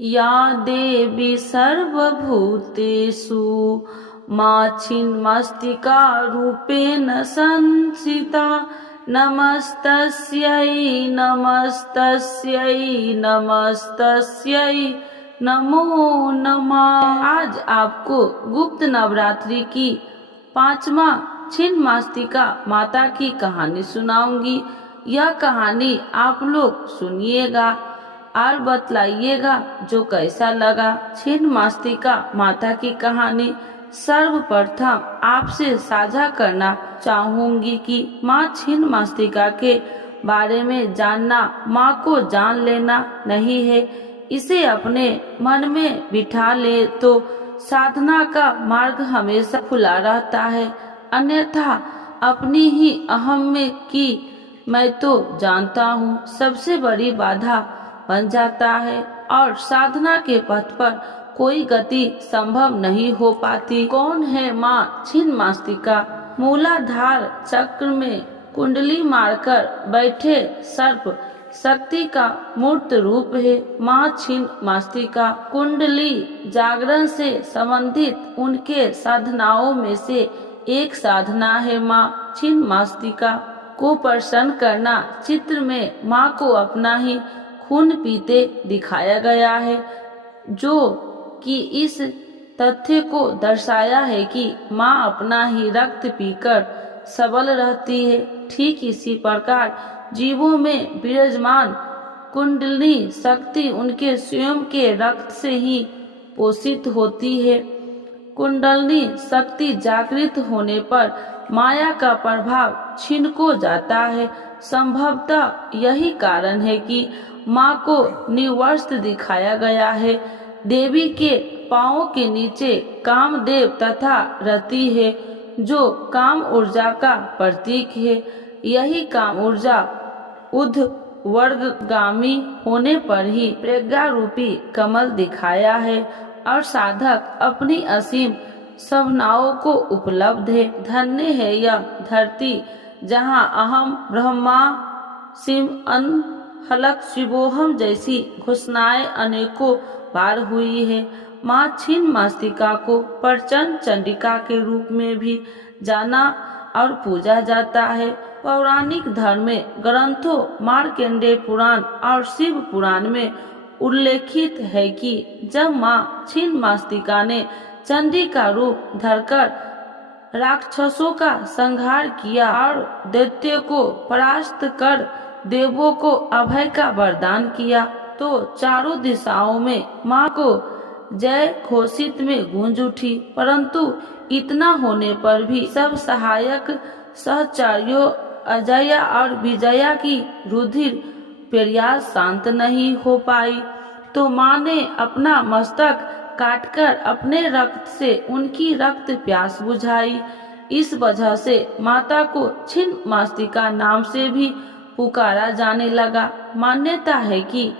या देवी सर्वभूतेषु मा छिन्मस्तिका रूपेण संस्थिता नमस्तस्यै नमस्तस्यै नमस्तस्यै नमो नमः। आज आपको गुप्त नवरात्रि की 5वां छिन्नमस्तिका माता की कहानी सुनाऊंगी। यह कहानी आप लोग सुनिएगा और बतलाइएगा जो कैसा लगा। छिन्नमस्तिका माता की कहानी सर्वप्रथम आपसे साझा करना चाहूंगी कि माँ छिन्नमस्तिका के बारे में जानना माँ को जान लेना नहीं है, इसे अपने मन में बिठा ले तो साधना का मार्ग हमेशा खुला रहता है। अन्यथा अपनी ही अहम में कि मैं तो जानता हूँ सबसे बड़ी बाधा बन जाता है और साधना के पथ पर कोई गति संभव नहीं हो पाती। कौन है माँ छिन्नमस्तिका? मूलाधार चक्र में कुंडली मारकर बैठे सर्प शक्ति का मूर्त रूप है माँ छिन्नमस्तिका। कुंडली जागरण से संबंधित उनके साधनाओं में से एक साधना है माँ छिन्नमस्तिका को प्रसन्न करना। चित्र में माँ को अपना ही खून पीते दिखाया गया है, जो कि इस तथ्य को दर्शाया है कि माँ अपना ही रक्त पीकर सबल रहती है। ठीक इसी प्रकार जीवों में विराजमान कुंडली शक्ति उनके स्वयं के रक्त से ही पोषित होती है। कुंडली शक्ति जागृत होने पर माया का प्रभाव छिन को जाता है। संभवतः यही कारण है कि माँ को निर्वस्त्र दिखाया गया है। देवी के पांवों के नीचे कामदेव तथा रति है, जो काम ऊर्जा का प्रतीक है। यही काम ऊर्जा ऊर्ध्ववर्गगामी होने पर ही प्रज्ञा रूपी कमल दिखाया है और साधक अपनी असीम संभावनाओं को उपलब्ध है। धन्य है यह धरती जहाँ अहम ब्रह्मास्मि अनहलक शिवोहम जैसी घोषणाएं अनेकों बार हुई है। माँ छिन्नमस्तिका को प्रचंड चंडिका के रूप में भी जाना और पूजा जाता है। पौराणिक धर्म में ग्रंथों मार्कंडेय पुराण और शिव पुराण में उल्लेखित है कि जब माँ छिन्नमस्तिका ने चंडी का रूप धरकर राक्षसों का संहार किया और दैत्य को परास्त कर देवों को अभय का वरदान किया, तो चारों दिशाओं में माँ को जय घोषित में गूंज उठी। परंतु इतना होने पर भी सब सहायक सहचर्यों अजया और विजया की रुधिर प्रयास शांत नहीं हो पाई, तो माँ ने अपना मस्तक काटकर अपने रक्त से उनकी रक्त प्यास बुझाई। इस वजह से माता को छिन्नमस्तिका नाम से भी पुकारा जाने लगा। मान्यता है कि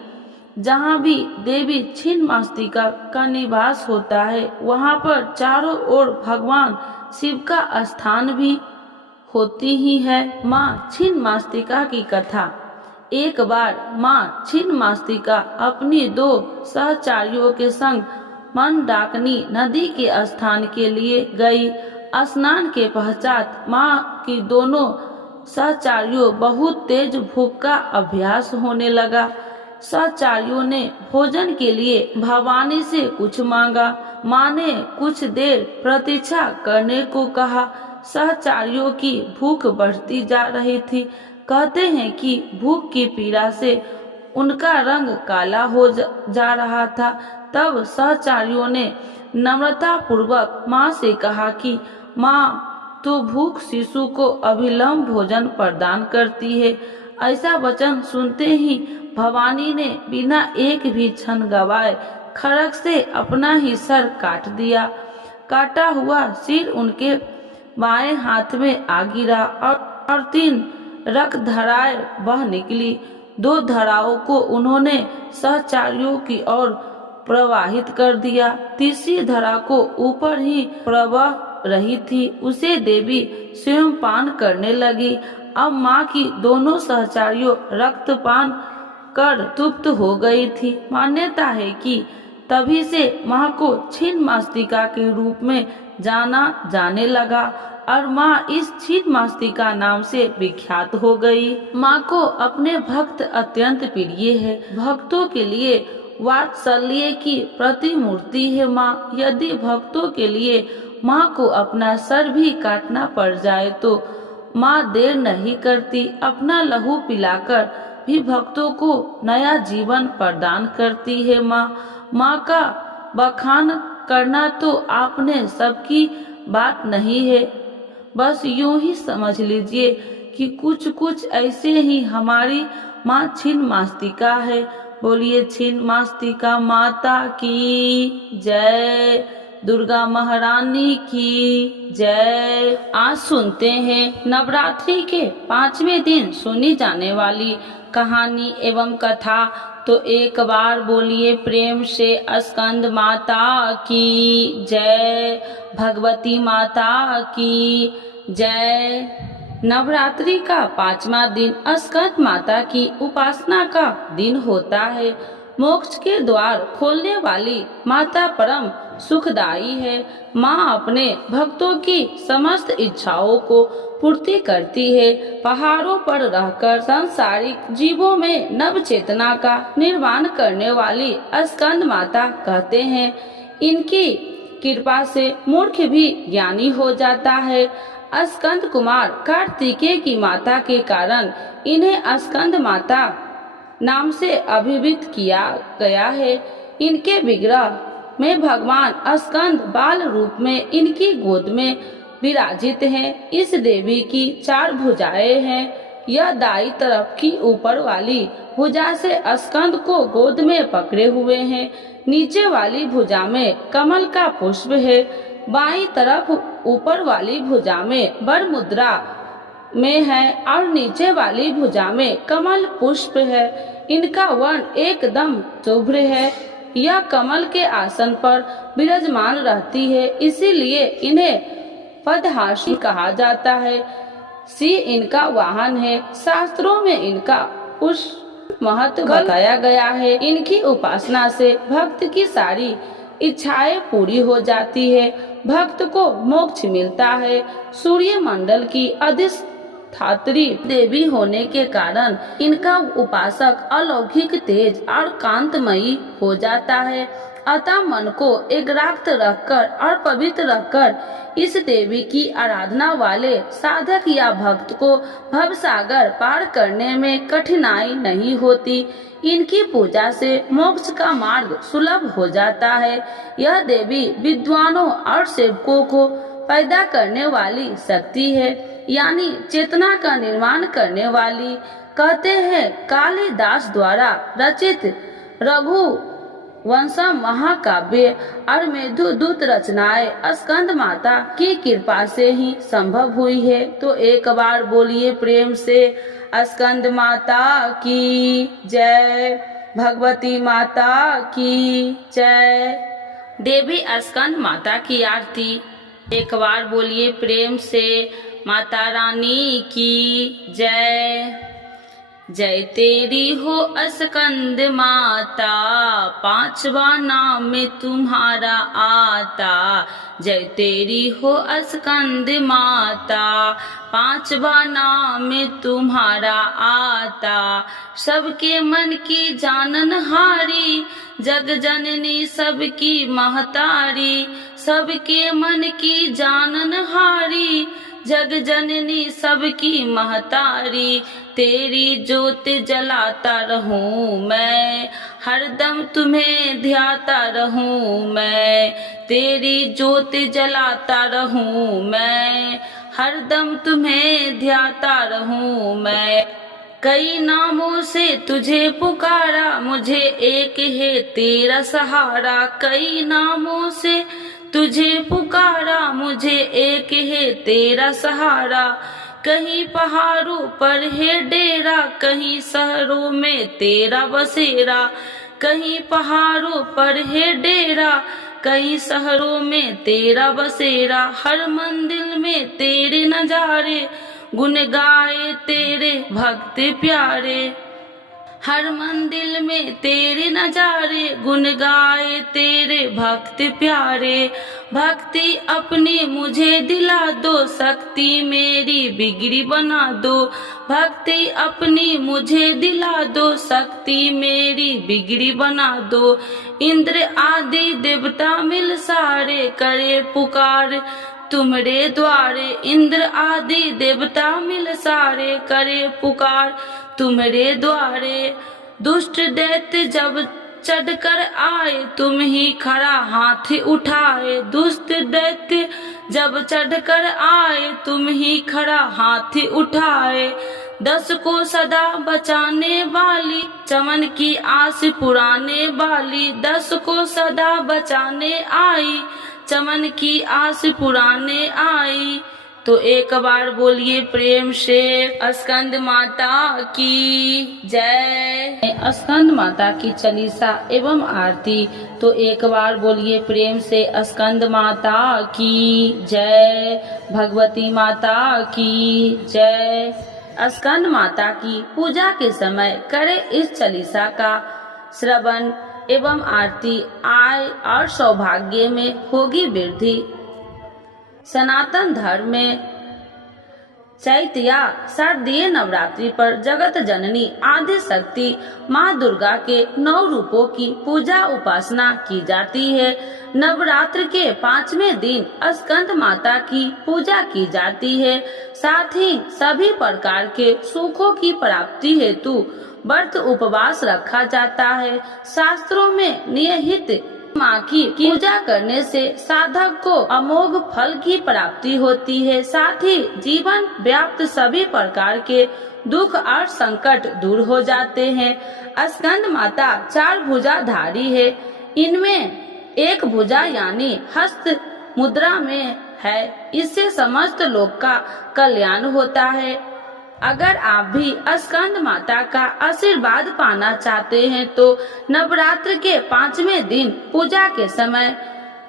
जहाँ भी देवी छिन्नमस्तिका का निवास होता है, वहाँ पर चारों ओर भगवान शिव का स्थान भी होती ही है। माँ छिन्नमस्तिका की कथा। एक बार माँ छिन्नमस्तिका अपनी 2 सहचारियों के संग मंदाकिनी नदी के स्थान के लिए गई। स्नान के पश्चात माँ की दोनों सहचारियों बहुत तेज भूख का अभ्यास होने लगा। सहचारियों ने भोजन के लिए भवानी से कुछ मांगा। माँ ने कुछ देर प्रतीक्षा करने को कहा। सहचारियों की भूख बढ़ती जा रही थी। कहते हैं कि भूख की पीड़ा से उनका रंग काला हो जा रहा था। तब सहचारियों ने नम्रता पूर्वक माँ से कहा कि माँ तो भूख शिशु को अविलंब भोजन प्रदान करती है। ऐसा वचन सुनते ही भवानी ने बिना एक भी क्षण गवाए खड़ग से अपना ही सर काट दिया। काटा हुआ सिर उनके बाएं हाथ में आ गिरा और 3 रक्त धाराएं बह निकली। 2 धाराओं को उन्होंने सहचारियों की ओर प्रवाहित कर दिया। तीसरी धारा को ऊपर ही प्रवाह रही थी, उसे देवी स्वयं पान करने लगी। अब माँ की दोनों सहचारियों रक्तपान कर तृप्त हो गई थी। मान्यता है कि तभी से माँ को छिन्नमस्तिका के रूप में जाना जाने लगा और माँ इस छिन्नमस्तिका नाम से विख्यात हो गई। माँ को अपने भक्त अत्यंत प्रिय है। भक्तों के लिए वात्सल्य की प्रतिमूर्ति है माँ। यदि भक्तों के लिए माँ को अपना सर भी काटना पड़ जाए तो माँ देर नहीं करती, अपना लहू पिलाकर भी भक्तों को नया जीवन प्रदान करती है माँ का बखान करना तो आपने सबकी बात नहीं है, बस यूं ही समझ लीजिए कि कुछ कुछ ऐसे ही हमारी माँ छिन्नमस्तिका है। बोलिए छिन्नमस्तिका माता की जय, दुर्गा महारानी की जय। आज सुनते हैं नवरात्रि के 5वें दिन सुनी जाने वाली कहानी एवं कथा। तो एक बार बोलिए प्रेम से स्कंद माता की जय, भगवती माता की जय। नवरात्रि का 5वां दिन स्कंद माता की उपासना का दिन होता है। मोक्ष के द्वार खोलने वाली माता परम सुखदायी है। माँ अपने भक्तों की समस्त इच्छाओं को पूर्ति करती है। पहाड़ों पर रहकर सांसारिक जीवों में नव चेतना का निर्माण करने वाली स्कंद माता कहते हैं। इनकी कृपा से मूर्ख भी ज्ञानी हो जाता है। स्कंद कुमार कार्तिकेय की माता के कारण इन्हें स्कंद माता नाम से अभिहित किया गया है। इनके विग्रह में भगवान स्कंद बाल रूप में इनकी गोद में विराजित हैं। इस देवी की 4 भुजाएं हैं। यह दाई तरफ की ऊपर वाली भुजा से स्कंद को गोद में पकड़े हुए हैं। नीचे वाली भुजा में कमल का पुष्प है। बाईं तरफ ऊपर वाली भुजा में वर मुद्रा में है और नीचे वाली भुजा में कमल पुष्प है। इनका वर्ण एकदम शुभ्र है। यह कमल के आसन पर विराजमान रहती है, इसीलिए इन्हें पद्महासी कहा जाता है। सिंह इनका वाहन है। शास्त्रों में इनका पुष्प महत्व बताया गया है। इनकी उपासना से भक्त की सारी इच्छाएं पूरी हो जाती है। भक्त को मोक्ष मिलता है। सूर्य मंडल की अधिष्ठात्री देवी होने के कारण इनका उपासक अलौकिक तेज और कांतमयी हो जाता है। अतः मन को एकाग्र रखकर और पवित्र रखकर इस देवी की आराधना वाले साधक या भक्त को भवसागर पार करने में कठिनाई नहीं होती। इनकी पूजा से मोक्ष का मार्ग सुलभ हो जाता है। यह देवी विद्वानों और सेवकों को पैदा करने वाली शक्ति है, यानी चेतना का निर्माण करने वाली। कहते हैं कालिदास द्वारा रचित रघु वंशम महाकाव्य और मेघदूत रचनाएं स्कंद माता की कृपा से ही संभव हुई है। तो एक बार बोलिए प्रेम से स्कंद माता की जय, भगवती माता की जय। देवी स्कंद माता की आरती एक बार बोलिए प्रेम से माता रानी की जय। जय तेरी हो स्कंद माता, 5वां नाम में तुम्हारा आता। जय तेरी हो स्कंद माता, 5वां नाम में तुम्हारा आता। सबके मन की जाननहारी, जग जननी सबकी महतारी। सबके मन की जाननहारी, जग जननी सबकी महतारी। तेरी ज्योत जलाता रहूं मैं, हरदम तुम्हें ध्याता रहूं मैं। तेरी ज्योत जलाता रहूं मैं, हरदम तुम्हें ध्याता रहूं मैं। कई नामों से तुझे पुकारा, मुझे एक है तेरा सहारा। कई नामों से तुझे पुकारा, मुझे एक है तेरा सहारा। कहीं पहाड़ों पर है डेरा, कहीं शहरों में तेरा बसेरा। कहीं पहाड़ों पर है डेरा, कहीं शहरों में तेरा बसेरा। हर मंदिर में तेरे नजारे, गुन गाए तेरे भक्त प्यारे। हर मंदिर में तेरे नजारे, गुन गाए तेरे भक्त प्यारे। भक्ति अपनी मुझे दिला दो, शक्ति मेरी बिगड़ी बना दो। भक्ति अपनी मुझे दिला दो, शक्ति मेरी बिगड़ी बना दो। इंद्र आदि देवता मिल सारे, करे पुकार तुम्हारे द्वारे। इंद्र आदि देवता मिल सारे, करे पुकार तुम्हारे द्वारे। दुष्ट दैत्य जब चढ़कर आए, तुम ही खड़ा हाथ उठाए। दुष्ट दैत्य जब चढ़कर आए, तुम ही खड़ा हाथ उठाए। 10 को सदा बचाने वाली, चमन की आस पुराने वाली। 10 को सदा बचाने आई, चमन की आस पुराने आई। तो एक बार बोलिए प्रेम से स्कंद माता की जय। स्कंद माता की चालीसा एवं आरती। तो एक बार बोलिए प्रेम से स्कंद माता की जय, भगवती माता की जय। स्कंद माता की पूजा के समय करे इस चालीसा का श्रवण एवं आरती, आय और सौभाग्य में होगी वृद्धि। सनातन धर्म में चैत्र या शारदीय नवरात्रि पर जगत जननी आदि शक्ति माँ दुर्गा के 9 रूपों की पूजा उपासना की जाती है। नवरात्र के 5वें दिन स्कंद माता की पूजा की जाती है। साथ ही सभी प्रकार के सुखों की प्राप्ति हेतु व्रत उपवास रखा जाता है। शास्त्रों में निहित माँ की पूजा करने से साधक को अमोघ फल की प्राप्ति होती है। साथ ही जीवन व्याप्त सभी प्रकार के दुख और संकट दूर हो जाते हैं। स्कंद माता 4 भुजाधारी है। इनमें एक भुजा यानी हस्त मुद्रा में है। इससे समस्त लोक का कल्याण होता है। अगर आप भी स्कंद माता का आशीर्वाद पाना चाहते हैं तो नवरात्र के 5वें दिन पूजा के समय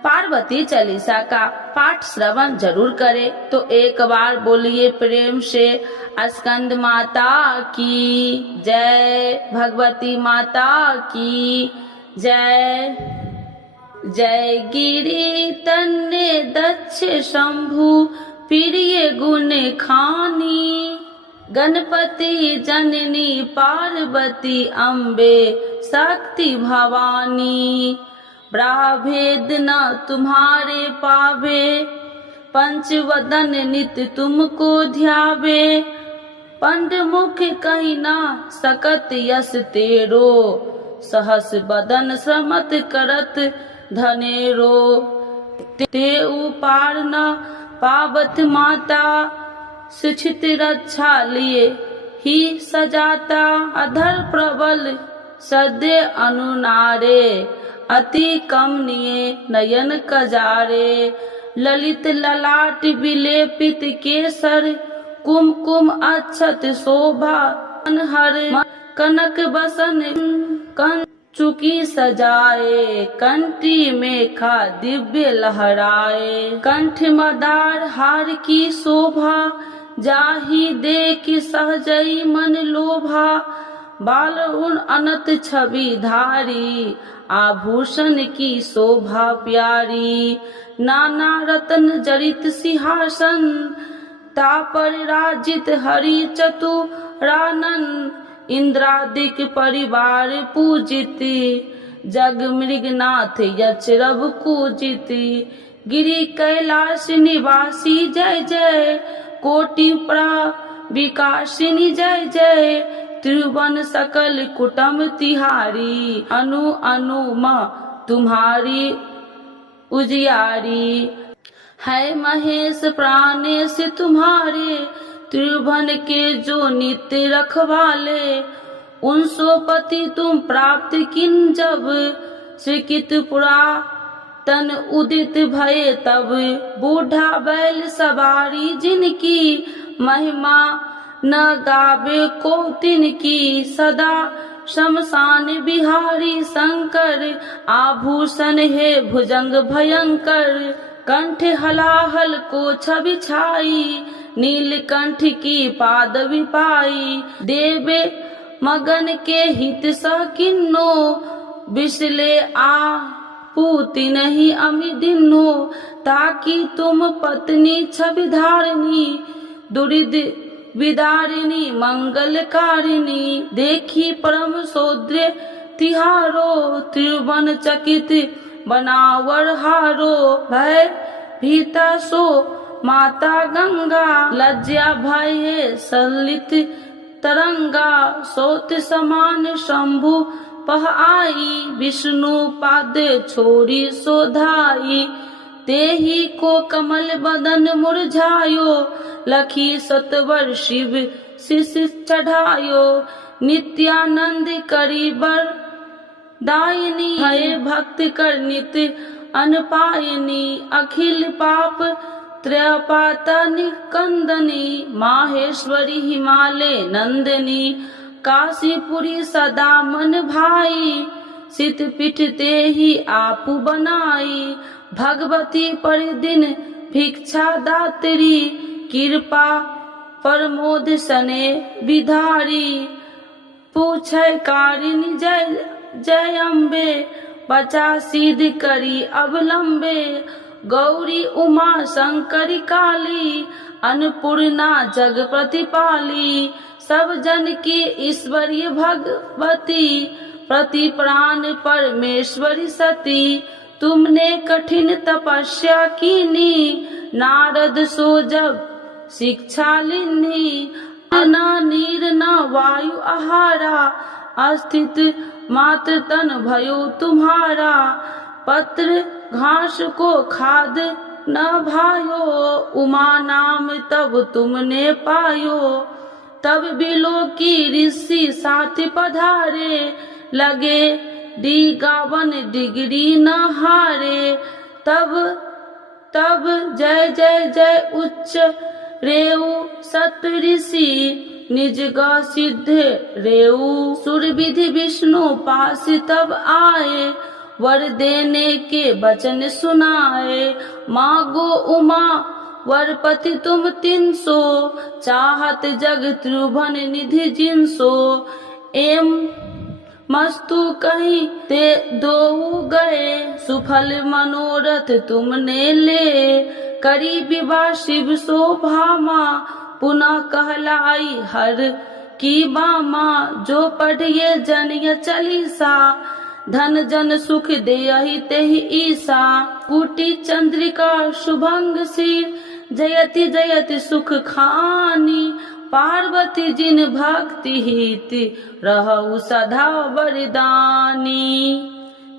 पार्वती चालीसा का पाठ श्रवण जरूर करें। तो एक बार बोलिए प्रेम से स्कंद माता की जय, भगवती माता की जय। जय गिरि तन्ने दक्ष शंभु, प्रिय गुण खानी। गणपति जननी पार्वती अम्बे शक्ति भवानी। ब्राभेद न तुम्हारे पावे, पंचवदन नित तुमको ध्यावे। पंड मुख कही ना सकत यस तेरो, सहस बदन श्रमत करत धनेरो। ते उपार न पावत माता, शिक्षित रक्षा लिए ही सजाता। अधर प्रबल सद्य अनुनारे, अति कमनीय नयन कजारे। ललित ललाट विलेपित केसर, कुमकुम अक्षत शोभा हर। कनक बसन कंचुकी सजाए, कंठी मेखा दिव्य लहराए। कंठ मदार हार की शोभा, जाहि देख सहजई मन लोभा। बाल उन अनंत छवि धारी, आभूषण की शोभा प्यारी। नाना रत्न जड़ित सिंहासन, तापर राजित हरि चतुरानन। इंद्रादिक परिवार पूजित, जग मृगनाथ यच रव पूजित। गिरि कैलाश निवासी जय जय, कोटि विकासिनी जय जय। त्रिभुवन सकल कुटुम तिहारी, अनु अनुम तुम्हारी उजियारी। है महेश प्राणेश तुम्हारे, त्रिभुवन के जो नित्य रखवाले। उनसो पति तुम प्राप्त किन जब, स्वीकृत पुरा तन उदित भये तब। बूढ़ा बैल सवारी जिनकी, महिमा न गावे को तिनकी। सदा शमशान बिहारी शंकर, आभूषण है भुजंग भयंकर। कंठ हलाहल को छवि छाई, नीलकंठ की पाद विपाई। देवे मगन के हित स किन्नो, बिसले आ पूति नहीं अमि दिन्नो, ताकि तुम पत्नी छवि धारिणी, दुरिद विदारिणी मंगलकारिणी। देखी परम सौद्र तिहारो, त्रिभुवन चकित बनावर हारो। भय भीता सो माता गंगा, लज्जा भय सलित तरंगा। सोत समान शंभु पह आई, विष्णु पाद छोड़ी सोधाई। तेहि को कमल बदन मुरझायो, लखी सतवर शिव शिष चढ़ायो। नित्यानंद करी बर दायिनी, भय भक्त कर नित अनपायनी। अखिल पाप त्रयपाता निकंदनी, माहेश्वरी हिमालय नंदनी। काशीपुरी सदा मन भाई, सित पीठ ते ही आपु बनाई। भगवती पर दिन भिक्षा दात्री, कृपा प्रमोद सने विधारी। पूछै कारिणी जय जय अम्बे, बचा सिद्ध करी अवलंबे। गौरी उमा शंकरी काली, अन्नपूर्णा जग प्रतिपाली। सब जन की ईश्वरीय भगवती, प्रति प्राण परमेश्वरी सती। तुमने कठिन तपस्या कीनी, नारद सो जब शिक्षा लीनी। न नीर न वायु आहारा, अस्थित मात्र तन भयो तुम्हारा। पत्र घास को खाद न भायो, उमा नाम तब तुमने पायो। तब बिलो की ऋषि साथ पधारे, लगे डिगावन डिगरी न हारे। तब जय जय जय उच्च रेऊ सत ऋषि, निज गा सिद्ध रेऊ। सुर विधि विष्णु पास तब आए, वर देने के वचन सुनाए। मांगो उमा वरपति तुम 300, चाहत जग त्रिभुवन निधि जिनसो। एम मस्तु कहीं ते दो गए, सुफल मनोरथ तुमने ले। करी विवाह शिव शोभामा, पुनः कहलाई हर की बामा। जो पढ़िए जनिय चालीसा, धन जन सुख देहि तेहि ईसा। कुटी चंद्रिका शुभंग सिर, जयति जयति सुख खानी। पार्वती जिन भक्ति हित, रहु सदा वरदानी।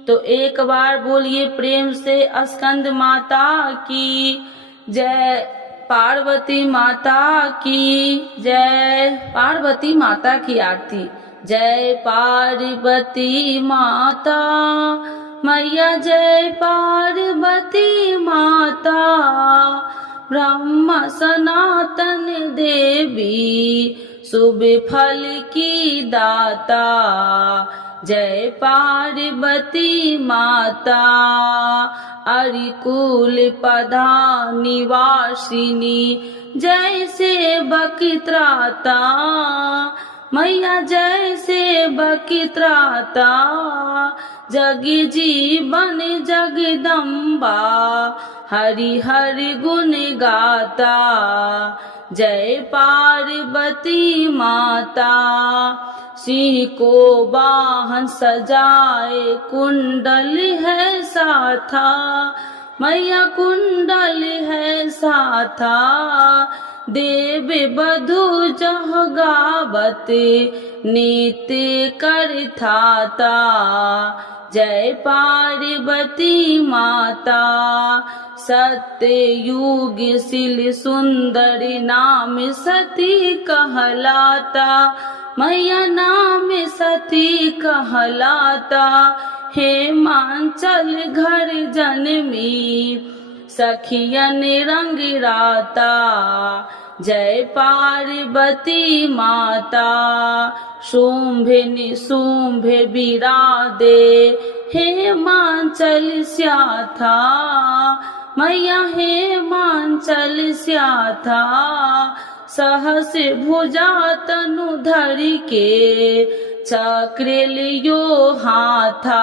तो एक बार बोलिए प्रेम से स्कंद माता की जय, पार्वती माता की जय। पार्वती माता की आरती। जय पार्वती माता मैया, जय पार्वती माता। ब्रह्म सनातन देवी, शुभ फल की दाता। जय पार्वती माता, अरिकुल पदा निवासिनी। जय सेवक त्राता मैया, जय सेवक त्राता। जग जीवन जगदम्बा, हरि हरि गुण गाता। जय पार्वती माता, सिंह को वाहन सजाए, कुंडल है साथा मैया, कुंडल है साथा। देव बधू जह गावत, नित्य कर थाता। जय पार्वती माता, सत्य युग शिल सुंदर नाम सती कहलाता मैया, नाम सती कहलाता। हेमांचल घर जन्मी, सखियन रंग राता। जय पार्वती माता, शुंभ निशुंभ विरादे, हेमांचल स्याथा मैया, हेमांचल स्याथा। सहस भुजा तनु धरि के चक्र लियो हाथा।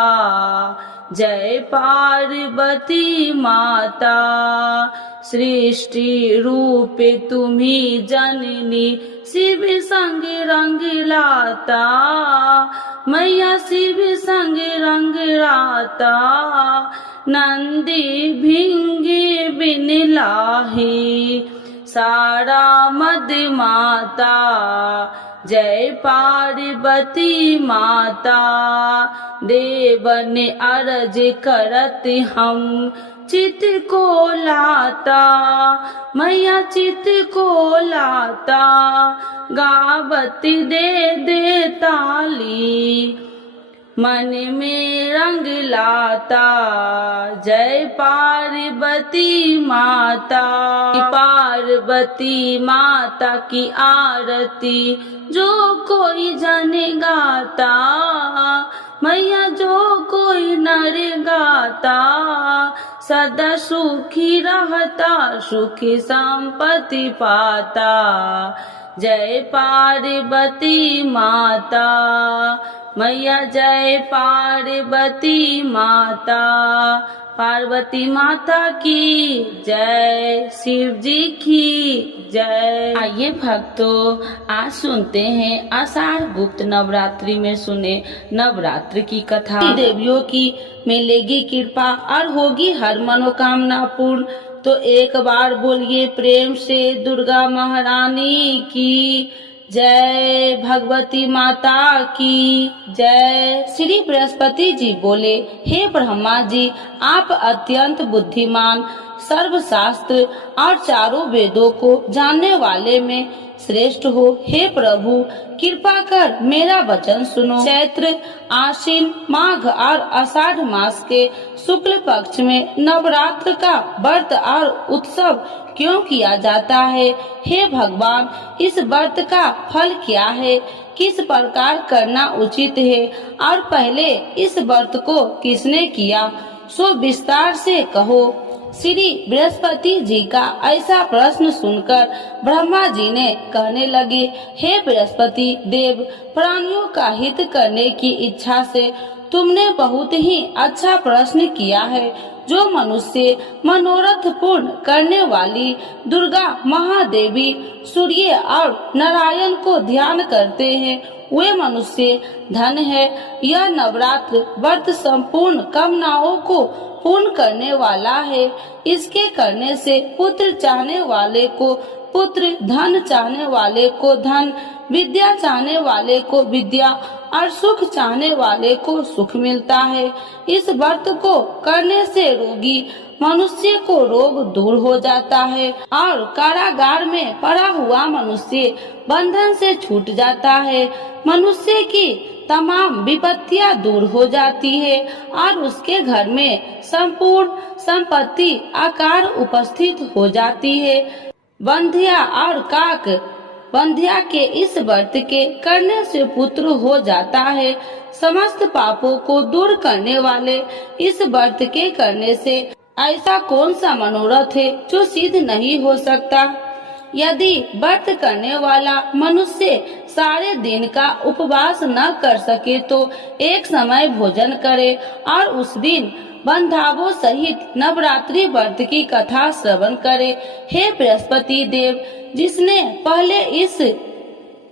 जय पार्वती माता सृष्टि रूप तुम्ही जननी, शिव संग रंग लाता। मैया शिव संग रंग लाता, नंदी भिंगे बिन लाही सारा मद माता। जय पार्वती माता देवन अरज करत हम चित को लाता। मैया चित को लाता, गावत दे दे ताली मन में रंग लाता। जय पार्वती माता, पार्वती माता की आरती जो कोई जन गाता। मैया जो कोई नर गाता, सदा सुखी रहता सुखी संपत्ति पाता। जय पार्वती माता, मैया जय पार्वती माता। पार्वती माता की जय, शिव जी की जय। आइए भक्तों, आज सुनते हैं आषाढ़ गुप्त नवरात्रि में सुने नवरात्र की कथा। देवियों की मिलेगी कृपा और होगी हर मनोकामना पूर्ण। तो एक बार बोलिए प्रेम से दुर्गा महारानी की जय, भगवती माता की जय। श्री बृहस्पति जी बोले, हे ब्रह्मा जी, आप अत्यंत बुद्धिमान, सर्वशास्त्र और चारों वेदों को जानने वाले में श्रेष्ठ हो। हे प्रभु, कृपा कर मेरा वचन सुनो। चैत्र, आश्विन, माघ और आषाढ़ मास के शुक्ल पक्ष में नवरात्र का व्रत और उत्सव क्यों किया जाता है? हे भगवान, इस व्रत का फल क्या है? किस प्रकार करना उचित है? और पहले इस व्रत को किसने किया, सो विस्तार से कहो। श्री बृहस्पति जी का ऐसा प्रश्न सुनकर ब्रह्मा जी ने कहने लगे, हे बृहस्पति देव, प्राणियों का हित करने की इच्छा से तुमने बहुत ही अच्छा प्रश्न किया है। जो मनुष्य मनोरथ पूर्ण करने वाली दुर्गा महादेवी, सूर्य और नारायण को ध्यान करते हैं, वे मनुष्य धन है। यह नवरात्र व्रत संपूर्ण कामनाओं को पूर्ण करने वाला है। इसके करने से पुत्र चाहने वाले को पुत्र, धन चाहने वाले को धन, विद्या चाहने वाले को विद्या और सुख चाहने वाले को सुख मिलता है। इस व्रत को करने से रोगी मनुष्य को रोग दूर हो जाता है और कारागार में पड़ा हुआ मनुष्य बंधन से छूट जाता है। मनुष्य की तमाम विपत्तियां दूर हो जाती है और उसके घर में संपूर्ण संपत्ति आकार उपस्थित हो जाती है। बंध्या और काक बंध्या के इस व्रत के करने से पुत्र हो जाता है। समस्त पापों को दूर करने वाले इस व्रत के करने से ऐसा कौन सा मनोरथ है जो सिद्ध नहीं हो सकता? यदि व्रत करने वाला मनुष्य सारे दिन का उपवास न कर सके तो एक समय भोजन करे और उस दिन बंधावों सहित नवरात्रि व्रत की कथा श्रवण करे। हे बृहस्पति देव, जिसने पहले इस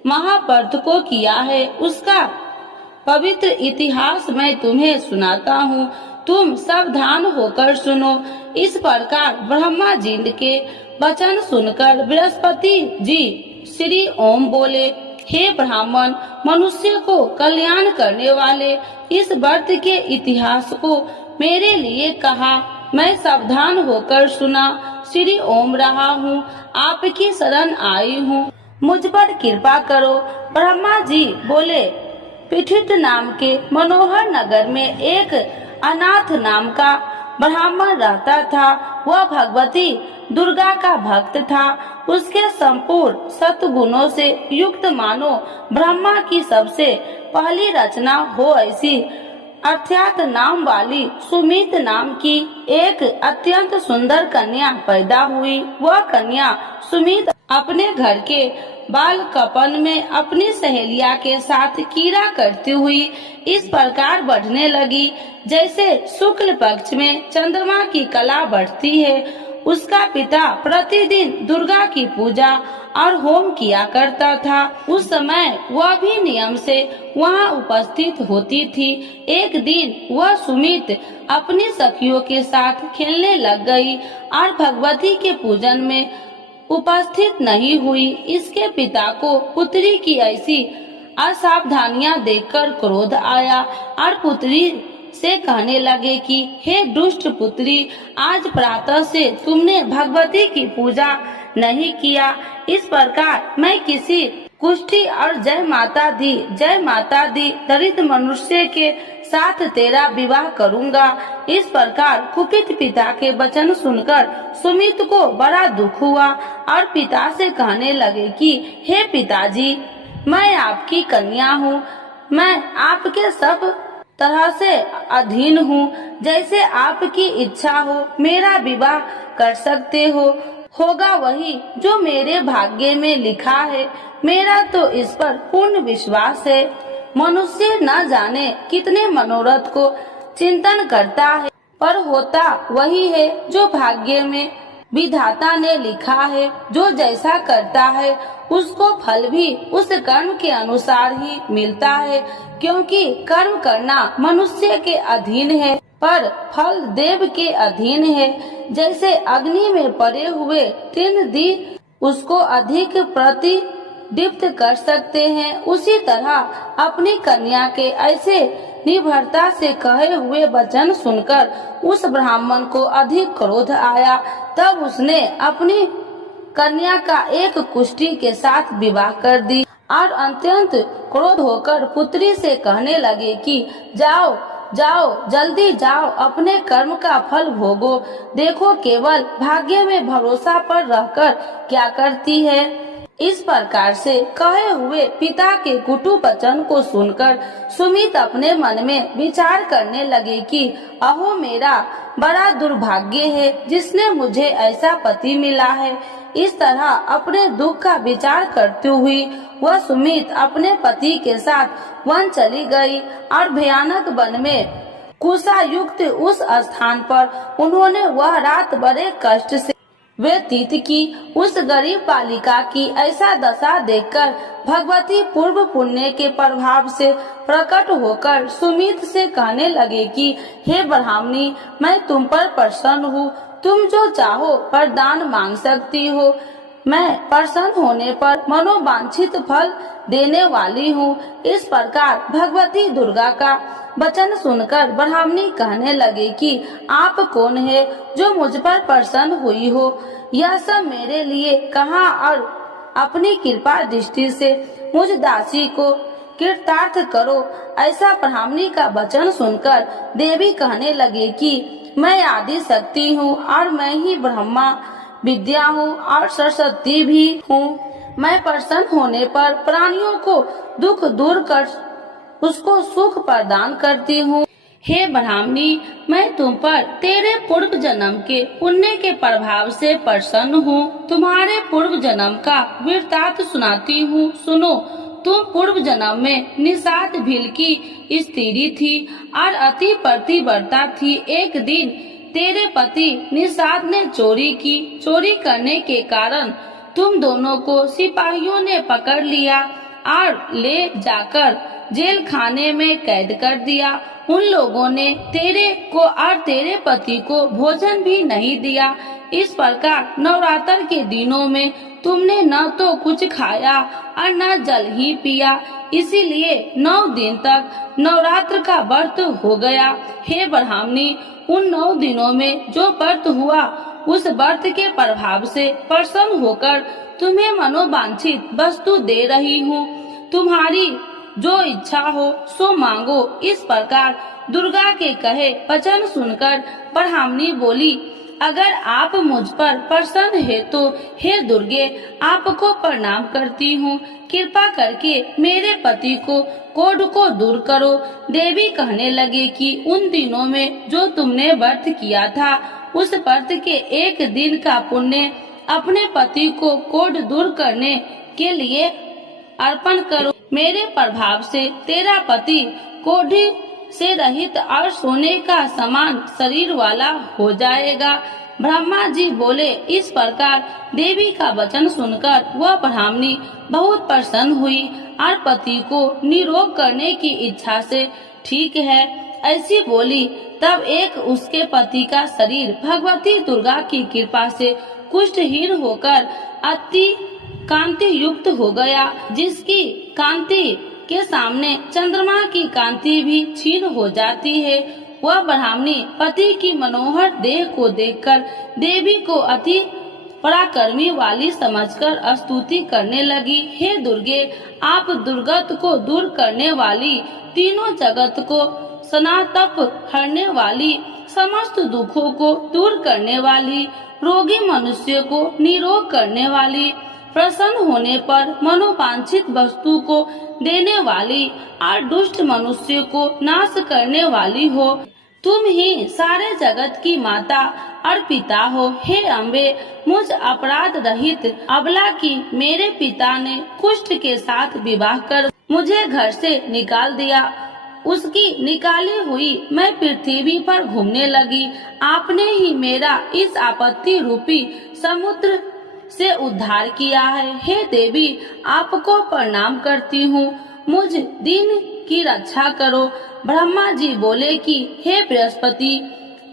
महाव्रत को किया है, उसका पवित्र इतिहास मैं तुम्हें सुनाता हूँ। तुम सावधान होकर सुनो। इस प्रकार ब्रह्मा जी के वचन सुनकर बृहस्पति जी श्री ओम बोले, हे ब्राह्मण, मनुष्य को कल्याण करने वाले इस व्रत के इतिहास को मेरे लिए कहा। मैं सावधान होकर सुना। श्री ओम रहा हूँ, आपकी शरण आई हूँ, मुझ पर कृपा करो। ब्रह्मा जी बोले, पीठित नाम के मनोहर नगर में एक अनाथ नाम का ब्राह्मण रहता था। वह भगवती दुर्गा का भक्त था। उसके संपूर्ण सत्गुणों से युक्त मानो ब्रह्मा की सबसे पहली रचना हो ऐसी अर्थात नाम वाली सुमित नाम की एक अत्यंत सुंदर कन्या पैदा हुई। वह कन्या सुमित अपने घर के बालकपन में अपनी सहेलिया के साथ कीड़ा करती हुई इस प्रकार बढ़ने लगी जैसे शुक्ल पक्ष में चंद्रमा की कला बढ़ती है। उसका पिता प्रतिदिन दुर्गा की पूजा और होम किया करता था। उस समय वह भी नियम से वहां उपस्थित होती थी। एक दिन वह सुमित अपनी सखियों के साथ खेलने लग गई और भगवती के पूजन में उपस्थित नहीं हुई। इसके पिता को पुत्री की ऐसी असावधानियां देखकर क्रोध आया और पुत्री से कहने लगे कि हे दुष्ट पुत्री, आज प्रातः से तुमने भगवती की पूजा नहीं किया। इस प्रकार मैं किसी कुष्ठी और जय माता दी दरिद्र मनुष्य के साथ तेरा विवाह करूंगा। इस प्रकार कुपित पिता के वचन सुनकर सुमित को बड़ा दुख हुआ और पिता से कहने लगे कि हे पिताजी, मैं आपकी कन्या हूँ, मैं आपके सब तरह से अधीन हूँ। जैसे आपकी इच्छा हो मेरा विवाह कर सकते हो। होगा वही जो मेरे भाग्य में लिखा है। मेरा तो इस पर पूर्ण विश्वास है। मनुष्य न जाने कितने मनोरथ को चिंतन करता है, पर होता वही है जो भाग्य में विधाता ने लिखा है। जो जैसा करता है उसको फल भी उस कर्म के अनुसार ही मिलता है, क्योंकि कर्म करना मनुष्य के अधीन है पर फल देव के अधीन है। जैसे अग्नि में पड़े हुए तीन दी उसको अधिक प्रतिदीप्त कर सकते हैं, उसी तरह अपनी कन्या के ऐसे निर्भरता से कहे हुए वचन सुनकर उस ब्राह्मण को अधिक क्रोध आया। तब उसने अपनी कन्या का एक कुष्ठी के साथ विवाह कर दी और अत्यंत क्रोध होकर पुत्री से कहने लगे कि जाओ जल्दी जाओ, अपने कर्म का फल भोगो। देखो केवल भाग्य में भरोसा पर रहकर क्या करती है। इस प्रकार से कहे हुए पिता के कुटु वचन को सुनकर सुमित अपने मन में विचार करने लगे कि अहो मेरा बड़ा दुर्भाग्य है जिसने मुझे ऐसा पति मिला है। इस तरह अपने दुख का विचार करती हुई वह सुमित अपने पति के साथ वन चली गई और भयानक वन में कुशा युक्त उस स्थान पर उन्होंने वह रात बड़े कष्ट से व्यतीत की। उस गरीब बालिका की ऐसा दशा देखकर भगवती पूर्व पुण्य के प्रभाव से प्रकट होकर सुमित से कहने लगे कि हे ब्राह्मणी, मैं तुम पर प्रसन्न हूँ, तुम जो चाहो वरदान मांग सकती हो। मैं प्रसन्न होने पर मनोवांछित फल देने वाली हूँ। इस प्रकार भगवती दुर्गा का वचन सुनकर ब्राह्मणी कहने लगे कि आप कौन है जो मुझ पर प्रसन्न हुई हो। यह सब मेरे लिए कहा और अपनी कृपा दृष्टि से मुझ दासी को कृतार्थ करो। ऐसा ब्राह्मणी का वचन सुनकर देवी कहने लगे कि मैं आदि शक्ति हूँ और मैं ही ब्रह्मा विद्या हूँ और सरस्वती भी हूँ। मैं प्रसन्न होने पर प्राणियों को दुख दूर कर उसको सुख प्रदान करती हूँ। हे ब्राह्मणी, मैं तुम पर तेरे पूर्व जन्म के पुण्य के प्रभाव से प्रसन्न हूँ। तुम्हारे पूर्व जन्म का वृत्तांत सुनाती हूँ, सुनो। तुम पूर्व जन्म में निषाद भील की स्त्री थी और अति पतिव्रता थी। एक दिन तेरे पति निषाद ने चोरी की। चोरी करने के कारण तुम दोनों को सिपाहियों ने पकड़ लिया और ले जाकर जेल खाने में कैद कर दिया। उन लोगों ने तेरे को और तेरे पति को भोजन भी नहीं दिया। इस प्रकार नवरात्र के दिनों में तुमने न तो कुछ खाया और न जल ही पिया, इसीलिए 9 दिन तक नवरात्र का व्रत हो गया। हे ब्राह्मणी, उन 9 दिनों में जो व्रत हुआ उस व्रत के प्रभाव से प्रसन्न होकर तुम्हें मनोवांछित वस्तु दे रही हूँ। तुम्हारी जो इच्छा हो सो मांगो। इस प्रकार दुर्गा के कहे वचन सुनकर ब्राह्मणी बोली, अगर आप मुझ पर प्रसन्न है तो हे दुर्गे आपको प्रणाम करती हूँ। कृपा करके मेरे पति को कोढ़ को दूर करो। देवी कहने लगे कि उन दिनों में जो तुमने व्रत किया था उस व्रत के एक दिन का पुण्य अपने पति को कोढ़ दूर करने के लिए अर्पण करो। मेरे प्रभाव से तेरा पति कोढ़ से रहित और सोने का समान शरीर वाला हो जाएगा। ब्रह्मा जी बोले। इस प्रकार देवी का वचन सुनकर वह ब्राह्मणी बहुत प्रसन्न हुई और पति को निरोग करने की इच्छा से ठीक है ऐसी बोली। तब एक उसके पति का शरीर भगवती दुर्गा की कृपा से कुष्ठहीन होकर अति कांति युक्त हो गया, जिसकी कांति के सामने चंद्रमा की कांति भी क्षीण हो जाती है। वह ब्राह्मणी पति की मनोहर देह को देखकर देवी को अति पराक्रमी वाली समझकर स्तुति करने लगी। हे दुर्गे आप दुर्गत को दूर करने वाली, तीनों जगत को सनातप हरने वाली, समस्त दुखों को दूर करने वाली, रोगी मनुष्य को निरोग करने वाली, प्रसन्न होने पर मनोवांछित वस्तु को देने वाली और दुष्ट मनुष्य को नाश करने वाली हो। तुम ही सारे जगत की माता और पिता हो। हे अम्बे मुझ अपराध रहित अबला की मेरे पिता ने कुष्ठ के साथ विवाह कर मुझे घर से निकाल दिया। उसकी निकाली हुई मैं पृथ्वी पर घूमने लगी। आपने ही मेरा इस आपत्ति रूपी समुद्र से उद्धार किया है। हे देवी आपको प्रणाम करती हूँ। मुझ दिन की रक्षा करो। ब्रह्मा जी बोले कि हे बृहस्पति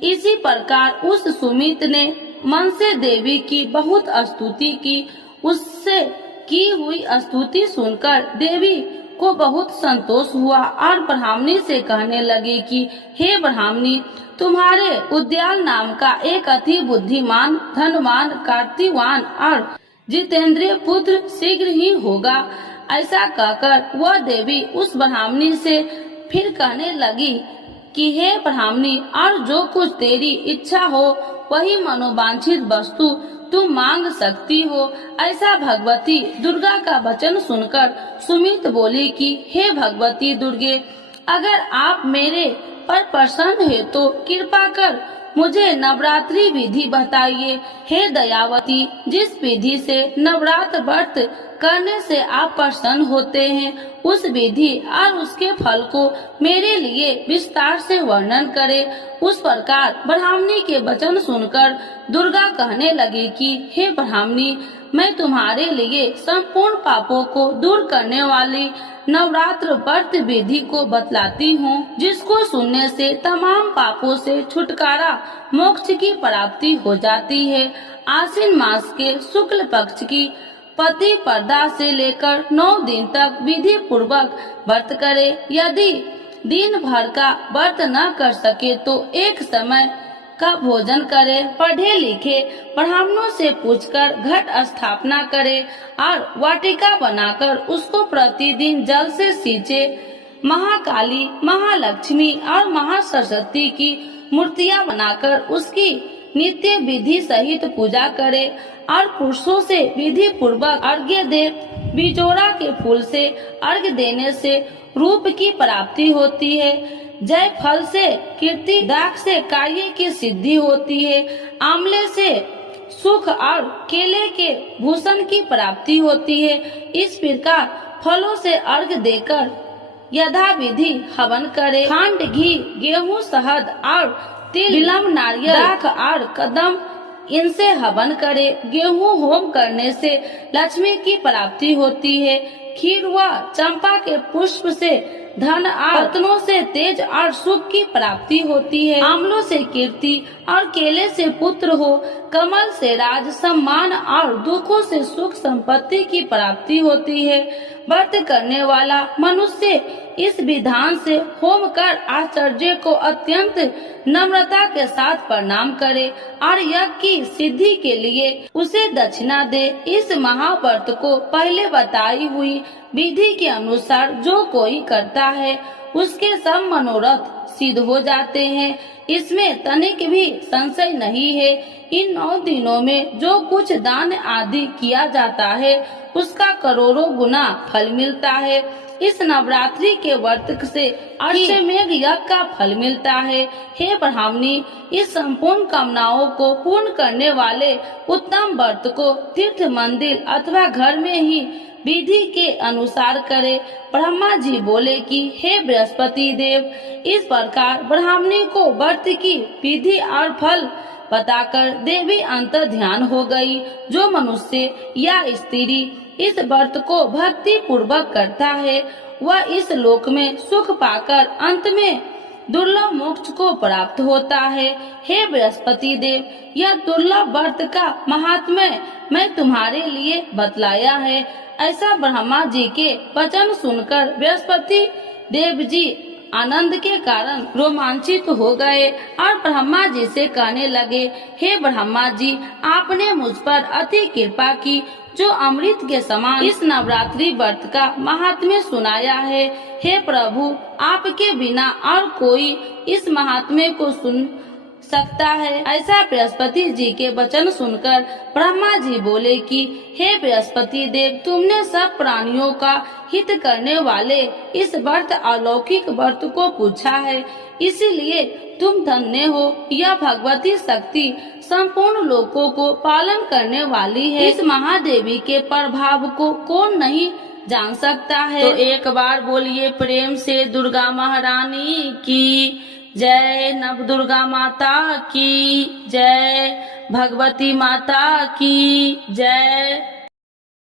इसी प्रकार उस सुमित ने मन से देवी की बहुत स्तुति की। उससे की हुई स्तुति सुनकर देवी को बहुत संतोष हुआ और ब्राह्मणी से कहने लगे कि हे ब्राह्मणी तुम्हारे उद्याल नाम का एक अति बुद्धिमान, धनवान, कार्तिवान और जितेंद्रिय पुत्र शीघ्र ही होगा। ऐसा कहकर वह देवी उस ब्राह्मणी से फिर कहने लगी कि हे ब्राह्मणी और जो कुछ तेरी इच्छा हो वही मनोवांछित वस्तु तुम मांग सकती हो। ऐसा भगवती दुर्गा का वचन सुनकर सुमित बोली कि हे भगवती दुर्गे अगर आप मेरे पर प्रसन्न है तो कृपा कर मुझे नवरात्रि विधि बताइए। हे दयावती जिस विधि से नवरात्र व्रत करने से आप प्रसन्न होते हैं उस विधि और उसके फल को मेरे लिए विस्तार से वर्णन करें। उस प्रकार ब्राह्मणी के वचन सुनकर दुर्गा कहने लगी कि हे ब्राह्मणी मैं तुम्हारे लिए संपूर्ण पापों को दूर करने वाली नवरात्र व्रत विधि को बतलाती हूँ, जिसको सुनने से तमाम पापों से छुटकारा मोक्ष की प्राप्ति हो जाती है। आश्विन मास के शुक्ल पक्ष की पति पर्दा से लेकर 9 दिन तक विधि पूर्वक व्रत करे। यदि दिन भर का व्रत न कर सके तो एक समय का भोजन करे। पढ़े लिखे ब्राह्मणों से पूछकर घट स्थापना करे और वाटिका बनाकर उसको प्रतिदिन जल से सींचे। महाकाली, महालक्ष्मी और महासरस्वती की मूर्तियां बनाकर उसकी नित्य विधि सहित पूजा करे और पुरुषों से विधि पूर्वक अर्घ्य दे। बिजोड़ा के फूल से अर्घ्य देने से रूप की प्राप्ति होती है। जय फल से कीर्ति, दाख से कार्य की सिद्धि होती है। आंवले से सुख और केले के भूषण की प्राप्ति होती है। इस प्रकार फलों से अर्घ्य देकर यथा विधि हवन करे। खंड, घी, गेहूं, शहद और तिल, बिल्व, नारियल, दाख और कदम इनसे हवन करे। गेहूं होम करने से लक्ष्मी की प्राप्ति होती है। खीर व चंपा के पुष्प से धन और रत्नों से तेज और सुख की प्राप्ति होती है। आंवलों से कीर्ति और केले से पुत्र हो। कमल से राज, सम्मान और दुखों से सुख संपत्ति की प्राप्ति होती है। व्रत करने वाला मनुष्य इस विधान से होम कर आचार्य को अत्यंत नम्रता के साथ प्रणाम करे और यज्ञ की सिद्धि के लिए उसे दक्षिणा दे। इस महाव्रत को पहले बताई हुई विधि के अनुसार जो कोई करता है उसके सब मनोरथ सिद्ध हो जाते हैं। इसमें तनिक भी संशय नहीं है। इन 9 दिनों में जो कुछ दान आदि किया जाता है उसका करोड़ों गुना फल मिलता है। इस नवरात्रि के व्रत से अश्वमेध यज्ञ का फल मिलता है। हे ब्राह्मणी, इस संपूर्ण कामनाओं को पूर्ण करने वाले उत्तम व्रत को तीर्थ मंदिर अथवा घर में ही विधि के अनुसार करे। ब्रह्मा जी बोले कि हे बृहस्पति देव, इस प्रकार ब्राह्मणी को व्रत की विधि और फल बताकर देवी अंतर ध्यान हो गई। जो मनुष्य या स्त्री इस व्रत को भक्ति पूर्वक करता है वह इस लोक में सुख पाकर अंत में दुर्लभ मोक्ष को प्राप्त होता है। हे बृहस्पति देव, यह दुर्लभ व्रत का महात्म्य मैं तुम्हारे लिए बतलाया है। ऐसा ब्रह्मा जी के वचन सुनकर बृहस्पति देव जी आनंद के कारण रोमांचित हो गए और ब्रह्मा जी से कहने लगे, हे ब्रह्मा जी, आपने मुझ पर अति कृपा की जो अमृत के समान इस नवरात्रि व्रत का महात्म्य सुनाया है। हे प्रभु, आपके बिना और कोई इस महात्म्य को सुन सकता है। ऐसा बृहस्पति जी के वचन सुनकर ब्रह्मा जी बोले कि हे बृहस्पति देव, तुमने सब प्राणियों का हित करने वाले इस व्रत अलौकिक व्रत को पूछा है, इसीलिए तुम धन्य हो। यह भगवती शक्ति संपूर्ण लोकों को पालन करने वाली है। इस महादेवी के प्रभाव को कौन नहीं जान सकता है। तो एक बार बोलिए प्रेम से दुर्गा महारानी की जय, नव दुर्गा माता की जय, भगवती माता की जय।